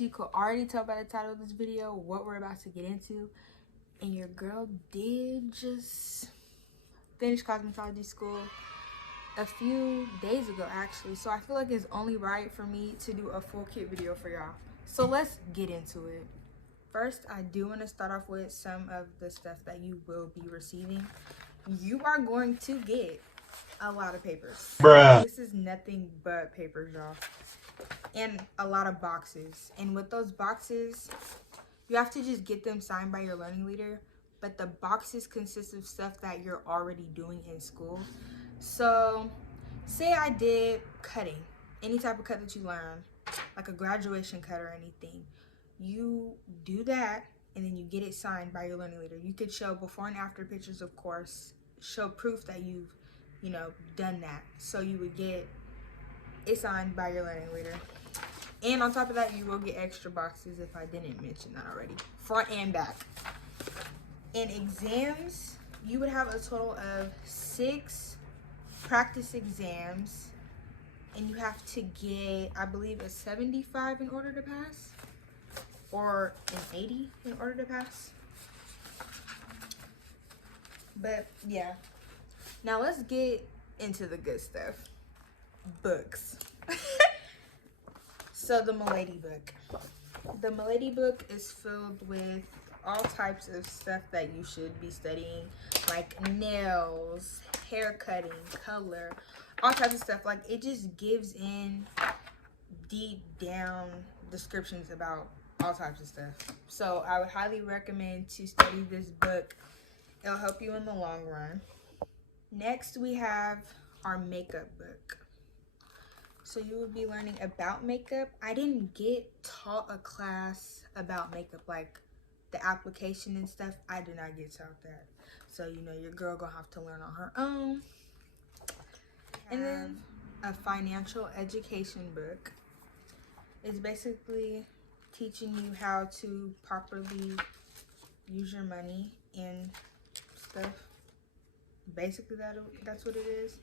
you could already tell by the title of this video what we're about to get into. And your girl did just finish cosmetology school a few days ago, actually. So I feel like it's only right for me to do a full kit video for y'all. So let's get into it. First, I do want to start off with some of the stuff that you will be receiving. You are going to get a lot of papers. Bruh. This is nothing but papers, y'all. And a lot of boxes. And with those boxes, you have to just get them signed by your learning leader. But the boxes consist of stuff that you're already doing in school. So, say I did cutting. Any type of cut that you learn. Like a graduation cut or anything. You do that, and then you get it signed by your learning leader. You could show before and after pictures, of course. Show proof that you've, done that. So you would get it signed by your learning leader. And on top of that, you will get extra boxes if I didn't mention that already. Front and back. In exams, you would have a total of 6 practice exams. And you have to get, I believe, a 75 in order to pass. Or an 80 in order to pass. But, yeah. Now, let's get into the good stuff. Books. So the Milady book. The Milady book is filled with all types of stuff that you should be studying, like nails, hair cutting, color, all types of stuff. Like, it just gives in deep down descriptions about all types of stuff. So I would highly recommend to study this book. It'll help you in the long run. Next, we have our makeup book. So you will be learning about makeup. I didn't get taught a class about makeup, like the application and stuff. I did not get taught that. So, your girl gonna have to learn on her own. And then a financial education book. It's basically teaching you how to properly use your money and stuff. Basically, that's what it is.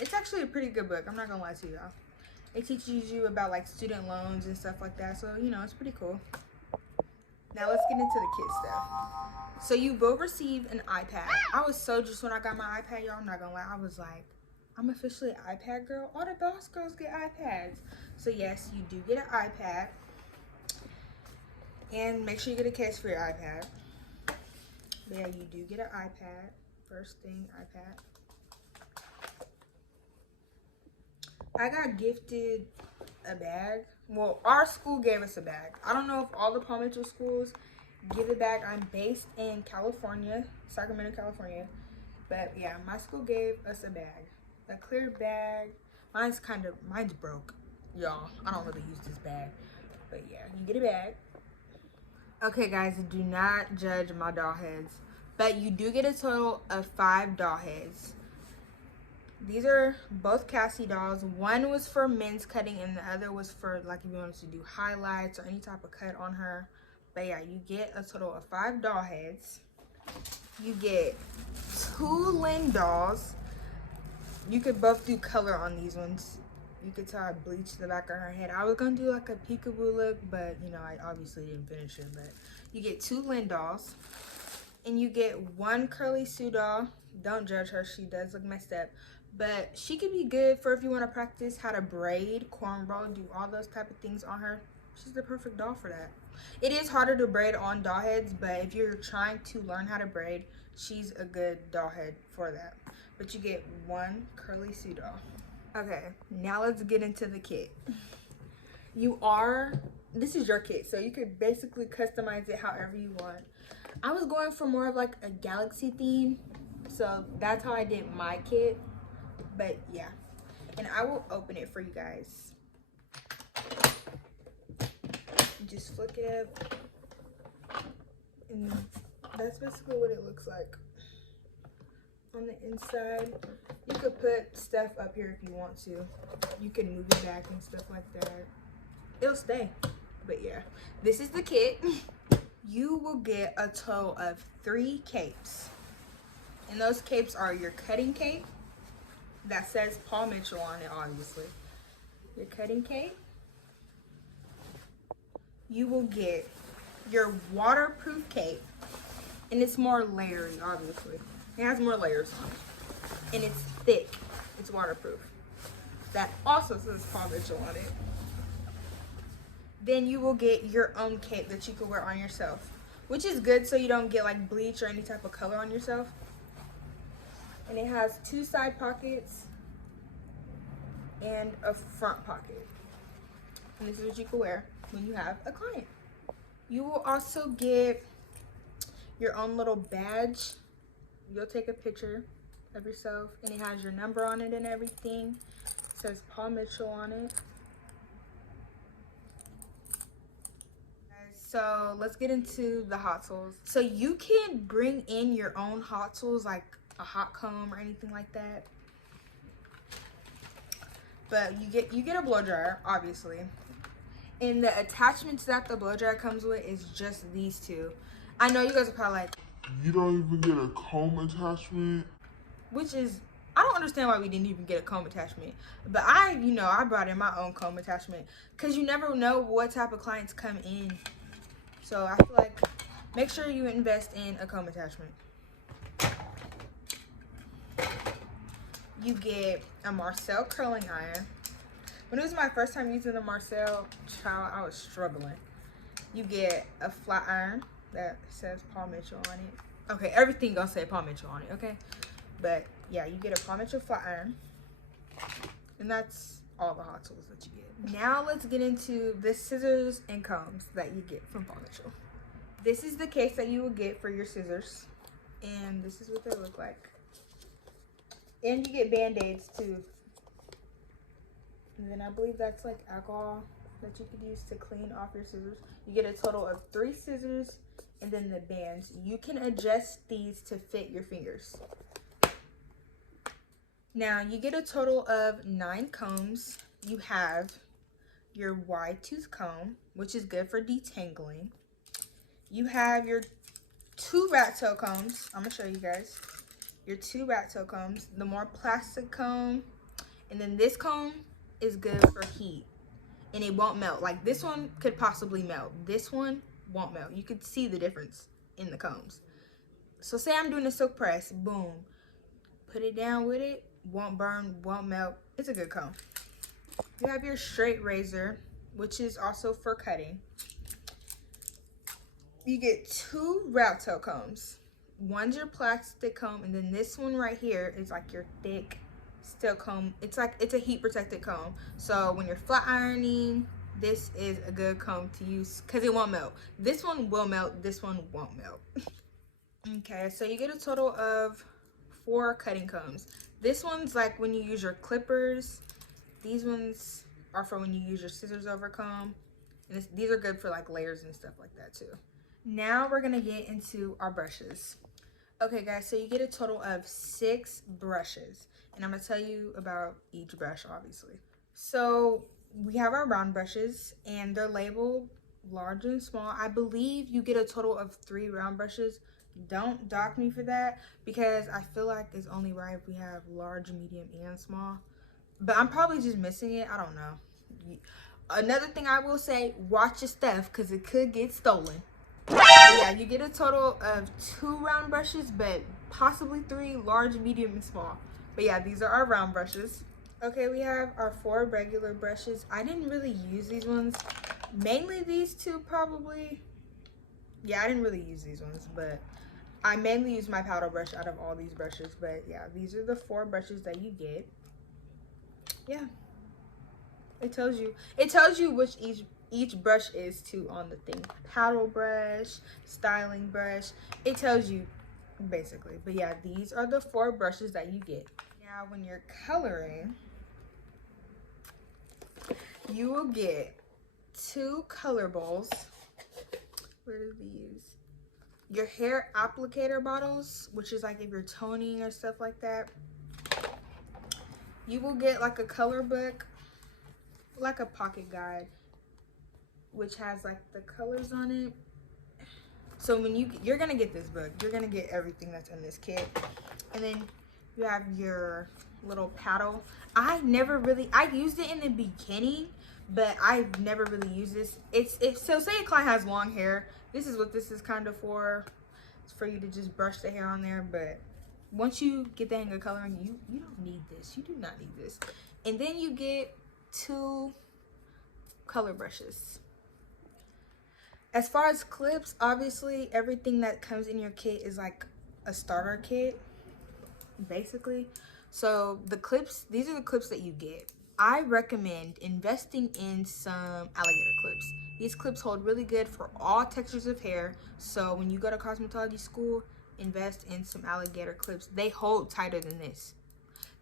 It's actually a pretty good book. I'm not gonna lie to y'all. It teaches you about like student loans and stuff like that. So, it's pretty cool. Now let's get into the kid stuff. So you will receive an iPad. I was so just when I got my iPad, y'all, I'm not gonna lie. I was like, I'm officially an iPad girl. All the boss girls get iPads. So yes, you do get an iPad. And make sure you get a case for your iPad. But yeah, you do get an iPad. First thing, iPad. I got gifted a bag. Well, our school gave us a bag. I don't know if all the Paul Mitchell schools give a bag. I'm based in California, Sacramento, California. But yeah, my school gave us a bag. A clear bag. Mine's broke, y'all. I don't really use this bag. But yeah, you get a bag. Okay, guys, do not judge my doll heads. But you do get a total of 5 doll heads. These are both Cassie dolls. One was for men's cutting and the other was for like if you wanted to do highlights or any type of cut on her. But yeah, you get a total of 5 doll heads. You get 2 Lynn dolls. You could both do color on these ones. You could tell I bleached the back of her head. I was gonna do like a peekaboo look, but I obviously didn't finish it. But you get 2 Lynn dolls. And you get 1 Curly Sue doll. Don't judge her, she does look messed up. But she could be good for if you want to practice how to braid, cornrow, do all those type of things on her. She's the perfect doll for that. It is harder to braid on doll heads, but if you're trying to learn how to braid, she's a good doll head for that. But you get 1 Curly Sue doll. Okay, now let's get into the kit. This is your kit, so you could basically customize it however you want. I was going for more of like a galaxy theme, so that's how I did my kit. But yeah, and I will open it for you guys. Just flick it up, and that's basically what it looks like on the inside. You could put stuff up here if you want to. You can move it back and stuff like that. It'll stay. But yeah, this is the kit. You will get a total of 3 capes. And those capes are your cutting cape that says Paul Mitchell on it, obviously. your cutting cape. You will get your waterproof cape, and it's more layery, obviously. It has more layers on it, and it's thick. It's waterproof. That also says Paw Mitchell on it. Then you will get your own cape that you can wear on yourself, which is good so you don't get like bleach or any type of color on yourself. And it has 2 side pockets and a front pocket. And this is what you can wear when you have a client. You will also get your own little badge. You'll take a picture of yourself, and it has your number on it and everything. It says Paw Mitchell on it. So let's get into the hot tools. So you can bring in your own hot tools, like a hot comb or anything like that. But you get a blow dryer, obviously. And the attachments that the blow dryer comes with is just these 2. I know you guys are probably like, you don't even get a comb attachment? Which is, I don't understand why we didn't even get a comb attachment. But I brought in my own comb attachment, because you never know what type of clients come in. So I feel like, make sure you invest in a comb attachment. You get a Marcel curling iron. When it was my first time using the Marcel, child, I was struggling. You get a flat iron that says Paw Mitchell on it. Okay, everything gonna say Paw Mitchell on it, okay? But yeah, you get a Paw Mitchell flat iron. And that's all the hot tools that you get. Now let's get into the scissors and combs that you get from Paw Mitchell. This is the case that you will get for your scissors. And this is what they look like. And you get Band-Aids too. And then I believe that's like alcohol that you could use to clean off your scissors. You get a total of 3 scissors and then the bands. You can adjust these to fit your fingers. Now you get a total of 9 combs. You have your wide tooth comb, which is good for detangling. You have your 2 rat tail combs. I'm gonna show you guys. Your 2 rat tail combs, the more plastic comb, and then this comb is good for heat, and it won't melt. Like this one could possibly melt. This one won't melt. You could see the difference in the combs. So say I'm doing a silk press, boom, put it down with it, won't burn, won't melt. It's a good comb. You have your straight razor, which is also for cutting. You get 2 rat tail combs. One's your plastic comb, and then this one right here is like your thick steel comb. It's a heat protected comb. So when you're flat ironing, this is a good comb to use because it won't melt. This one will melt, this one won't melt. Okay, so you get a total of 4 cutting combs. This one's like when you use your clippers. These ones are for when you use your scissors over comb. And these are good for like layers and stuff like that too. Now we're gonna get into our brushes. Okay guys, so you get a total of 6 brushes, and I'm gonna tell you about each brush, obviously. So we have our round brushes, and they're labeled large and small. I believe you get a total of 3 round brushes. Don't dock me for that, because I feel like it's only right if we have large, medium, and small. But I'm probably just missing it. I don't know. Another thing I will say, watch your stuff, because it could get stolen. Yeah, you get a total of 2 round brushes, but possibly 3 large, medium, and small. But yeah, these are our round brushes. Okay, we have our 4 regular brushes. I didn't really use these ones. Mainly these 2 probably. Yeah, I didn't really use these ones, but I mainly use my powder brush out of all these brushes. But yeah, these are the 4 brushes that you get. Yeah. It tells you which each brush is too on the thing. Paddle brush, styling brush. It tells you basically. But yeah, these are the 4 brushes that you get. Now when you're coloring, you will get 2 color bowls. Where do we use? Your hair applicator bottles, which is like if you're toning or stuff like that. You will get like a color book, like a pocket guide, which has like the colors on it. So when you're gonna get this book, you're gonna get everything that's in this kit. And then you have your little paddle. I used it in the beginning, but I've never really used this. So say a client has long hair, this is what this is kind of for. It's for you to just brush the hair on there, but once you get the hang of coloring, you don't need this. You do not need this. And then you get 2 color brushes. As far as clips, obviously everything that comes in your kit is like a starter kit, basically. So the clips, these are the clips that you get. I recommend investing in some alligator clips. These clips hold really good for all textures of hair. So when you go to cosmetology school, invest in some alligator clips. They hold tighter than this.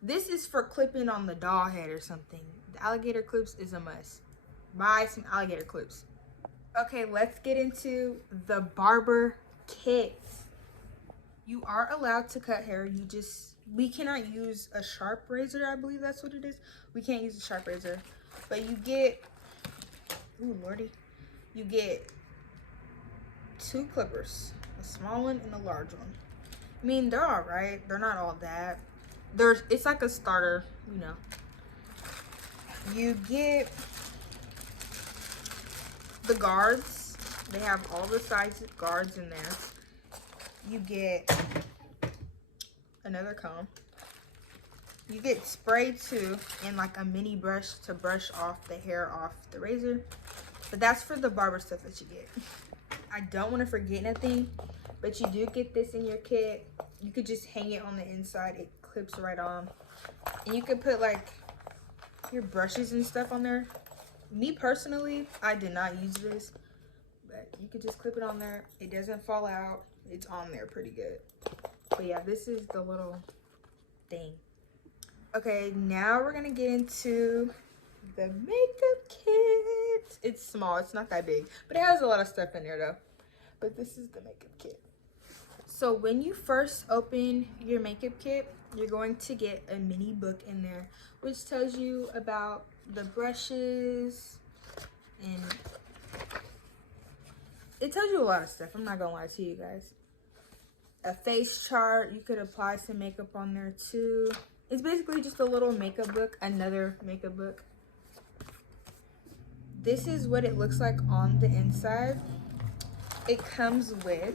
This is for clipping on the doll head or something. The alligator clips is a must. Buy some alligator clips. Okay, let's get into the barber kits. You are allowed to cut hair. We cannot use a sharp razor. I believe that's what it is. We can't use a sharp razor. But you get, ooh lordy, you get 2 clippers. A small one and a large one. I mean, they're all right. They're not all that. It's like a starter, you know. You get the guards. They have all the size guards in there. You get another comb. You get spray too, and like a mini brush to brush off the hair off the razor. But that's for the barber stuff that you get. I don't want to forget nothing, but you do get this in your kit. You could just hang it on the inside. It clips right on. And you could put like your brushes and stuff on there. Me personally, I did not use this, but you could just clip it on there. It doesn't fall out. It's on there pretty good. But yeah, this is the little thing. Okay, now we're gonna get into the makeup kit. It's small, it's not that big, but it has a lot of stuff in there though. But this is the makeup kit. So when you first open your makeup kit, you're going to get a mini book in there, which tells you about the brushes, and it tells you a lot of stuff. I'm not gonna lie to you guys. A face chart, you could apply some makeup on there too. It's basically just a little makeup book, another makeup book. This is what it looks like on the inside. It comes with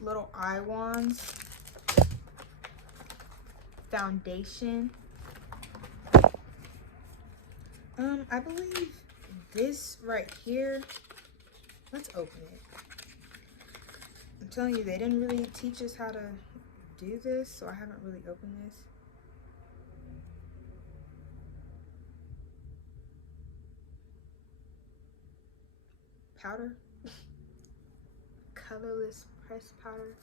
little eye wands, foundation. I believe this right here, let's open it. I'm telling you, they didn't really teach us how to do this, so I haven't really opened this. Powder, colorless pressed powder.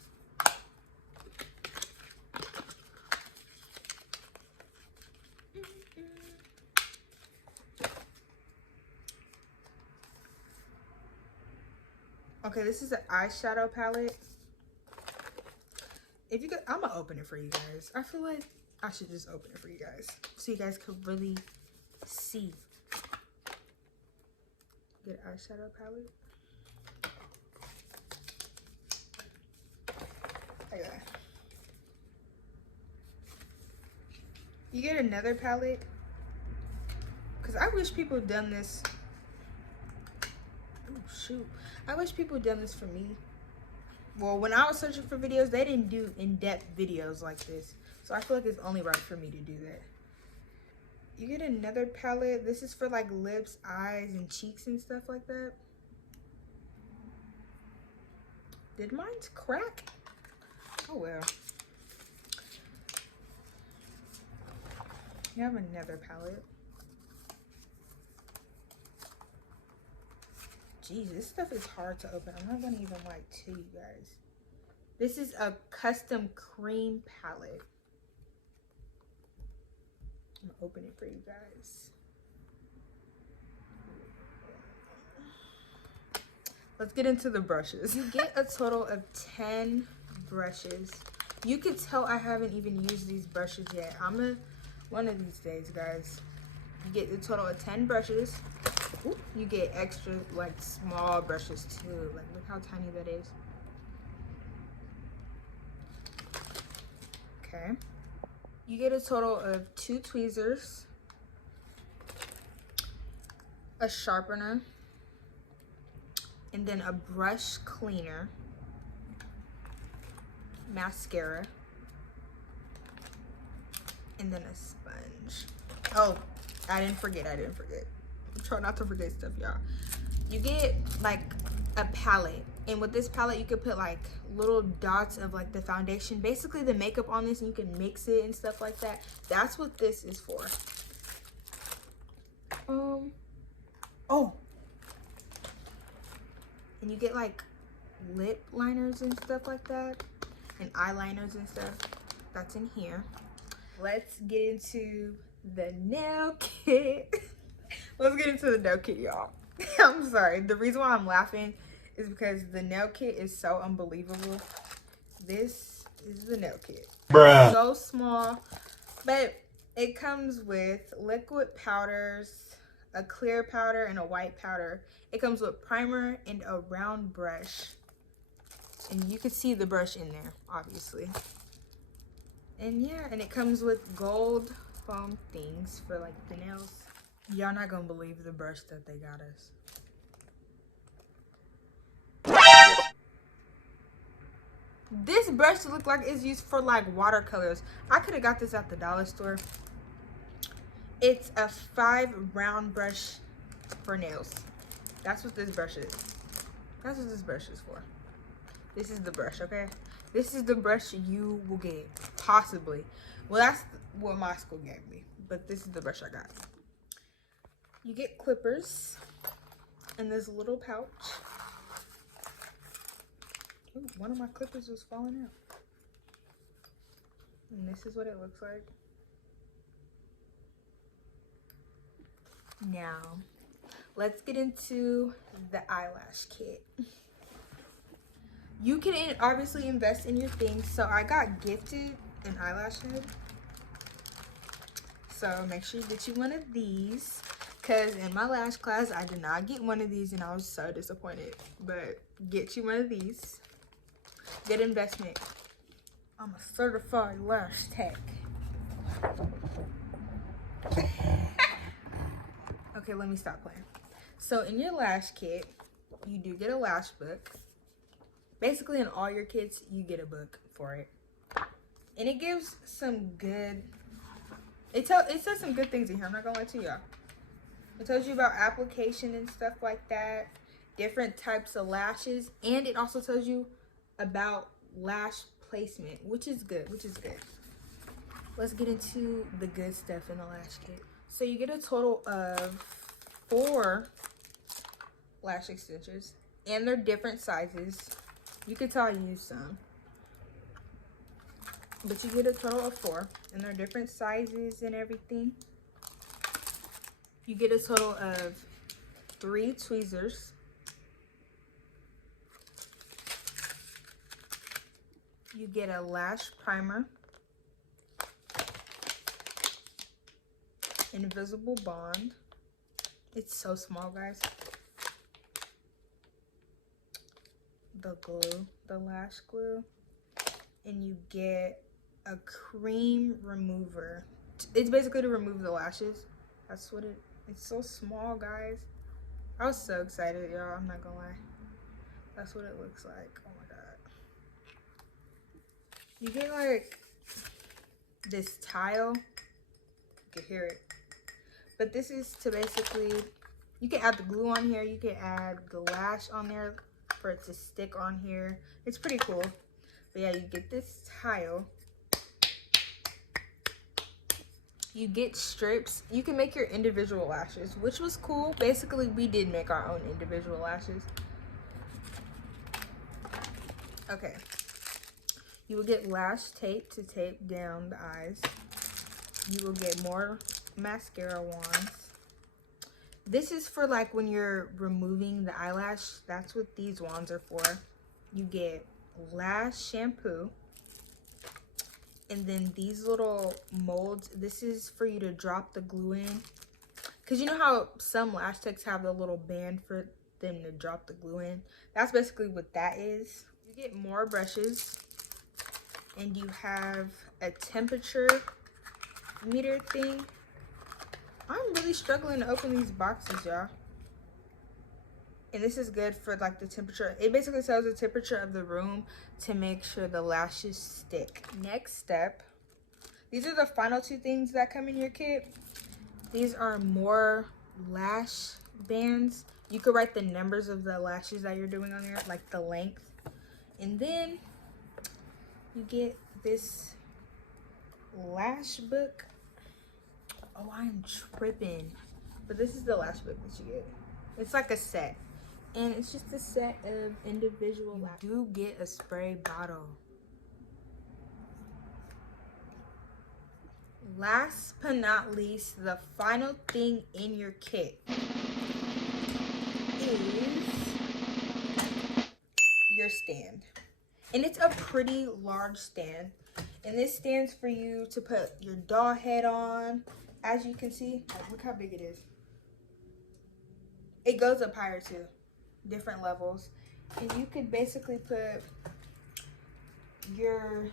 Okay, this is an eyeshadow palette. If you could, I'm gonna open it for you guys. I feel like I should just open it for you guys so you guys could really see. Get an eyeshadow palette. Okay. You get another palette, because I wish people had done this. Oh shoot, I wish people had done this for me. Well, when I was searching for videos, they didn't do in-depth videos like this, so I feel like it's only right for me to do that. You get another palette. This is for like lips, eyes, and cheeks and stuff like that. Did mine crack? Oh well. You have another palette. Jeez, this stuff is hard to open. I'm not gonna even lie to you guys. This is a custom cream palette. I'm gonna open it for you guys. Let's get into the brushes. You get a total of 10 brushes. You could tell I haven't even used these brushes yet. One of these days, guys. You get a total of 10 brushes. Ooh, you get extra, like, small brushes too. Like, look how tiny that is. Okay. You get a total of 2 tweezers, a sharpener, and then a brush cleaner, mascara, and then a sponge. Oh, I didn't forget. I'm trying not to forget stuff, y'all. You get like a palette, and with this palette you could put like little dots of like the foundation, basically the makeup on this, and you can mix it and stuff like that. That's what this is for. Oh, and you get like lip liners and stuff like that, and eyeliners and stuff. That's in here. Let's get into the nail kit. Let's get into the nail kit, y'all. I'm sorry. The reason why I'm laughing is because the nail kit is so unbelievable. This is the nail kit. Bruh. So small, but it comes with liquid powders, a clear powder, and a white powder. It comes with primer and a round brush. And you can see the brush in there, obviously. And yeah, and it comes with gold foam things for like the nails. Y'all not gonna believe the brush that they got us. This brush look like it's used for like watercolors. I could have got this at the dollar store. It's a 5 round brush for nails. That's what this brush is. That's what this brush is for. This is the brush, okay? This is the brush you will get, possibly. Well, that's what my school gave me, but this is the brush I got. You get clippers in this little pouch. Ooh, one of my clippers was falling out. And this is what it looks like. Now, let's get into the eyelash kit. You can obviously invest in your things. So I got gifted an eyelash head. So make sure you get you one of these. Because in my lash class, I did not get one of these and I was so disappointed. But get you one of these. Good investment. I'm a certified lash tech. Okay, let me stop playing. So in your lash kit, you do get a lash book. Basically, in all your kits, you get a book for it. And it gives some good... It says some good things in here. I'm not going to lie to y'all. It tells you about application and stuff like that. Different types of lashes. And it also tells you about lash placement, which is good. Let's get into the good stuff in the lash kit. So you get a total of 4 lash extensions. And they're different sizes. You can tell I used some. But you get a total of 4. And they're different sizes and everything. You get a total of 3 tweezers. You get a lash primer. Invisible bond. It's so small, guys. The glue, the lash glue, and you get a cream remover. It's basically to remove the lashes. That's what it's so small, guys. I was so excited, y'all. I'm not gonna lie. That's what it looks like. Oh my god. You get like this tile. You can hear it. But this is to basically, you can add the glue on here. You can add the lash on there for it to stick on here. It's pretty cool. But yeah, you get this tile. You get strips. You can make your individual lashes, which was cool. Basically, we did make our own individual lashes. Okay. You will get lash tape to tape down the eyes. You will get more mascara wands. This is for like when you're removing the eyelash. That's what these wands are for. You get lash shampoo. And then these little molds, this is for you to drop the glue in. Because you know how some lash techs have the little band for them to drop the glue in? That's basically what that is. You get more brushes. And you have a temperature meter thing. I'm really struggling to open these boxes, y'all. And this is good for like the temperature. It basically tells the temperature of the room to make sure the lashes stick. Next step, these are the final two things that come in your kit. These are more lash bands. You could write the numbers of the lashes that you're doing on there, like the length. And then you get this lash book. Oh, I'm tripping. But this is the lash book that you get. It's like a set. And it's just a set of individual lashes. You do get a spray bottle. Last but not least, the final thing in your kit is your stand. And it's a pretty large stand. And this stands for you to put your doll head on. As you can see, look how big it is. It goes up higher too, different levels. And you could basically put your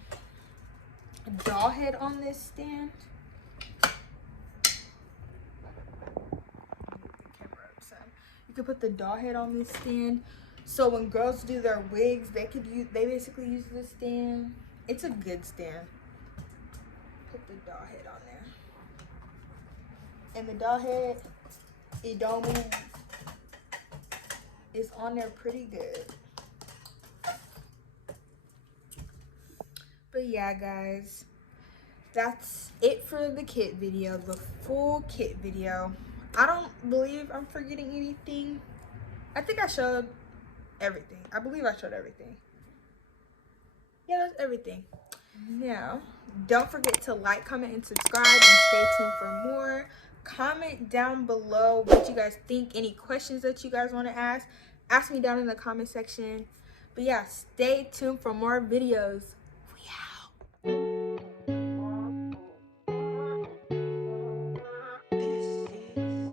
doll head on this stand. You could put the doll head on this stand. So when girls do their wigs, they basically use this stand. It's a good stand. Put the doll head on there. And the doll head, it don't move. It's on there pretty good. But yeah, guys, that's it for the kit video, the full kit video. I don't believe I'm forgetting anything. I think I showed everything. I believe I showed everything. Yeah, that's everything. Now, don't forget to like, comment, and subscribe, and stay tuned for more. Comment down below what you guys think, any questions that you guys want to ask. Ask me down in the comment section. But yeah, stay tuned for more videos. We out.